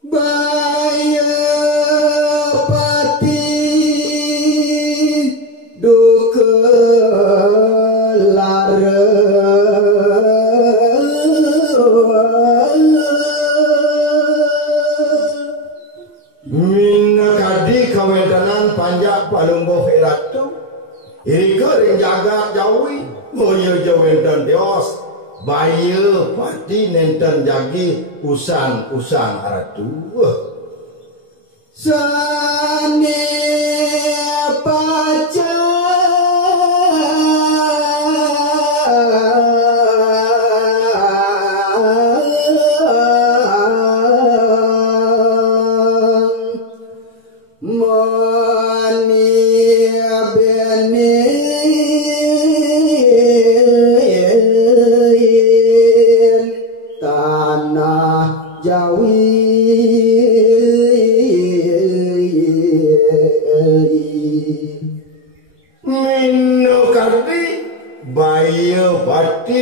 Baya pati duka lara Mina kadi kawedanan panjak palunggo hiratu Ika ring jaga jawi Moyo jawedan dios Baya pati nenten jagi usan aratu Sane paca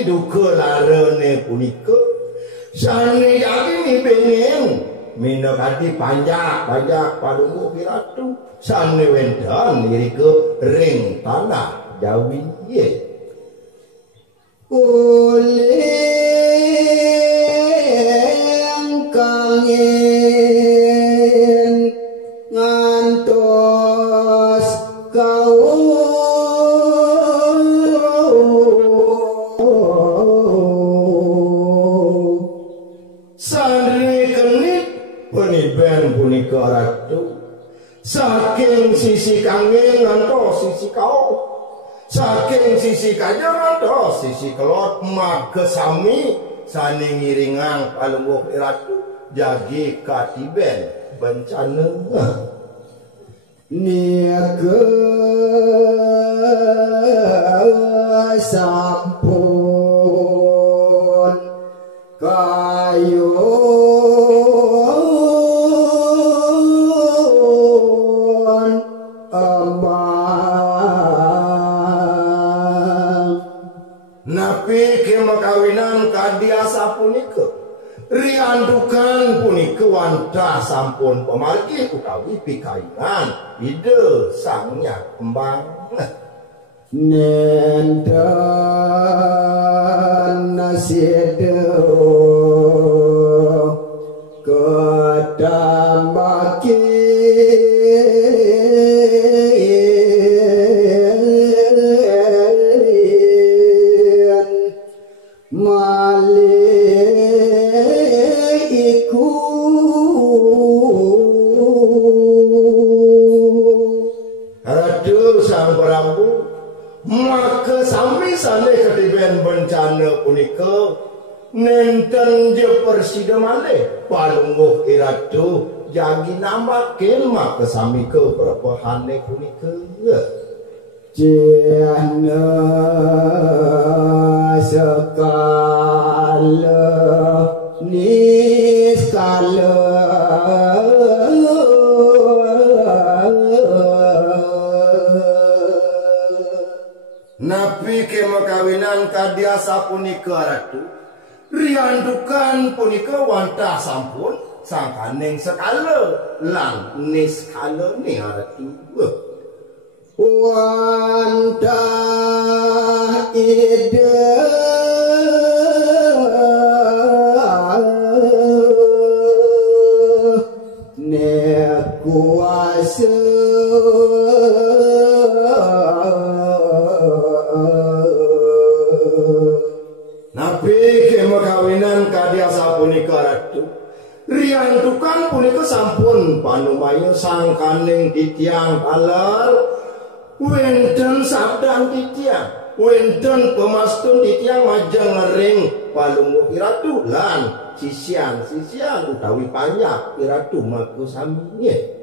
duka larane punika sane yaki pengen mina kadi panjak palunggo hiratu sane wendan irika ring tanah Jawi ye oleh kangen ngantos kau punika ratu saking sisi kangen ngantos sisi kau saking sisi kanya ngantos sisi kelot maka sami sani ngiringang palunggo ratu jagi katiben bencana niaga sampun kayu kawinan kadiasa punika riandukan punika wantah sampun pemargi utawi pikainan ide sangnya kembang nendan nasido kedambaki maka sami sane ketiben bencana punika nenten je persida malih palungguh iratu jagi nambakin maka sami ke perpahane punika jana sekala niskala napi kemakawinan kadiasa punika ratu riandukan punika wantah sampun sangkaning sekala lan niskala ni ratu wantah ide ne kuasa kawinan kadiasa punika ratu riantukan punika sampun panumaya sangkaning titiang kalar wenten sabdan titiang wenten pemastun titiang majeng ngering palungguh iratu lan sisian utawi panjak iratu maku samiye